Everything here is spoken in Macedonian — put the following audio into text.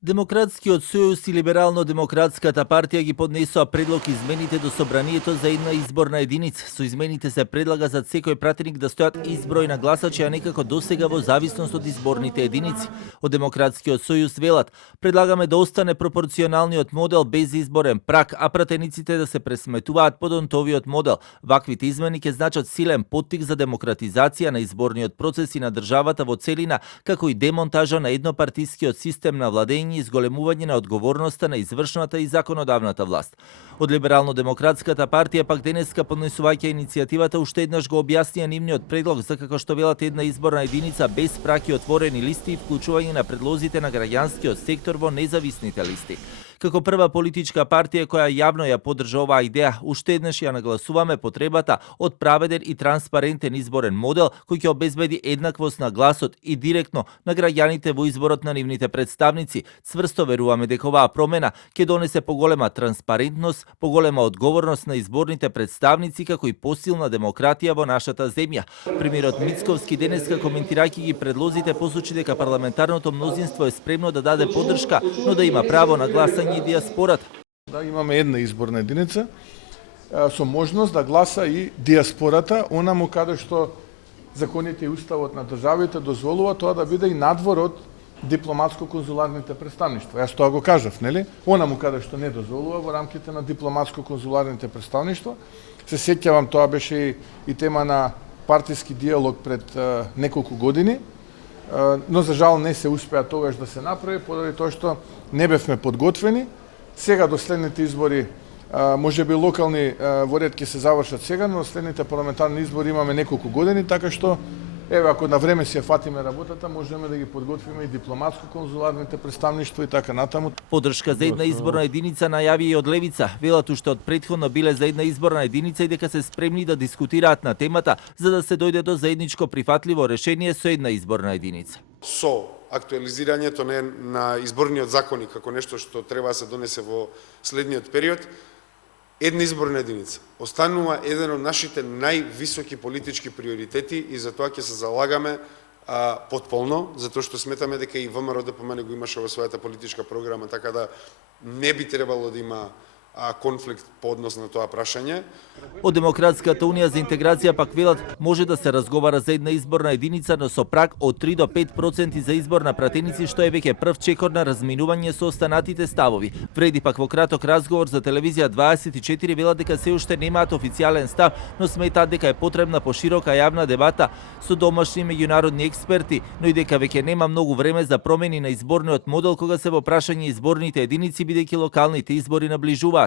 Демократскиот сојуз и Либерално-демократската партија ги поднесоа предлог измените до собранието за една изборна единица. Со измените се предлага за секој пратеник да стојат изброј на гласачи, а некако досега во зависност од изборните единици. Од Демократскиот сојуз велат: предлагаме да остане пропорционалниот модел без изборен праг, а пратениците да се пресметуваат под онтовиот модел. Ваквите измени ќе значат силен поттик за демократизација на изборниот процес и на државата во целина, како и демонтажа на еднопартискиот систем на владење и зголемување на одговорноста на извршната и законодавната власт. Од Либерално-демократската партија пак денеска поднесувајќи иницијативата уште еднаш го објаснија нивниот предлог за, како што велат, една изборна единица без праг и отворени листи и вклучување на предлозите на граѓанскиот сектор во независните листи. Како прва политичка партија која јавно ја поддржа оваа идеја, уште еднаш ја нагласуваме потребата од праведен и транспарентен изборен модел кој ќе обезбеди еднаквост на гласот и директно на граѓаните во изборот на нивните представници. Цврсто веруваме дека оваа промена ќе донесе поголема транспарентност, поголема одговорност на изборните представници, како и посилна демократија во нашата земја. Премиерот Мицковски денеска, коментирајќи ги предлозите, посочи дека парламентарното мнозинство е спремно да даде поддршка, но да има право на гласање и диаспората. Да имаме една изборна единица со можност да гласа и диаспората, онаму каде што законите и уставот на државите дозволува тоа да биде и надвор од дипломатско-конзуларните представништва. Јас тоа го кажав, нели? Онаму каде што не дозволува во рамките на дипломатско-конзуларните представништва. Се сеќавам, тоа беше и тема на партиски диалог пред неколку години, но за жал не се успеа тогаш да се направи, поради тоа што не бевме подготвени. Сега до следните избори, може би локални во ред ќе се завршат сега, но следните парламентарни избори имаме неколку години, така што еве, ако на време си ја фатиме работата, можеме да ги подготвиме и дипломатско-конзуларните представништва и така натаму. Поддршка за една изборна единица најави и од Левица. Велат уште од претходно биле за една изборна единица и дека се спремни да дискутираат на темата за да се дојде до заедничко прифатливо решение со една изборна единица. Со актуализирањето на изборниот законник како нешто што треба да се донесе во следниот период, една изборна единица останува еден од нашите највисоки политички приоритети и за тоа ќе се залагаме потполно, затоа што сметаме дека и ВМРО ДПМН го имаше во својата политичка програма, така да не би требало да има конфликт по однос на тоа прашање. Од Демократската унија за интеграција пак велат може да се разговара за една изборна единица, но со праг од 3 до 5% за избор на пратеници, што е веќе прв чекор на разминување со останатите ставови. Вреди пак во краток разговор за телевизија 24 велат дека се уште немаат официјален став, но сметаат дека е потребна поширока јавна дебата со домашни меѓународни експерти, но и дека веќе нема многу време за промени на изборниот модел кога се во прашање изборните единици, бидејќи локалните избори наближуваат.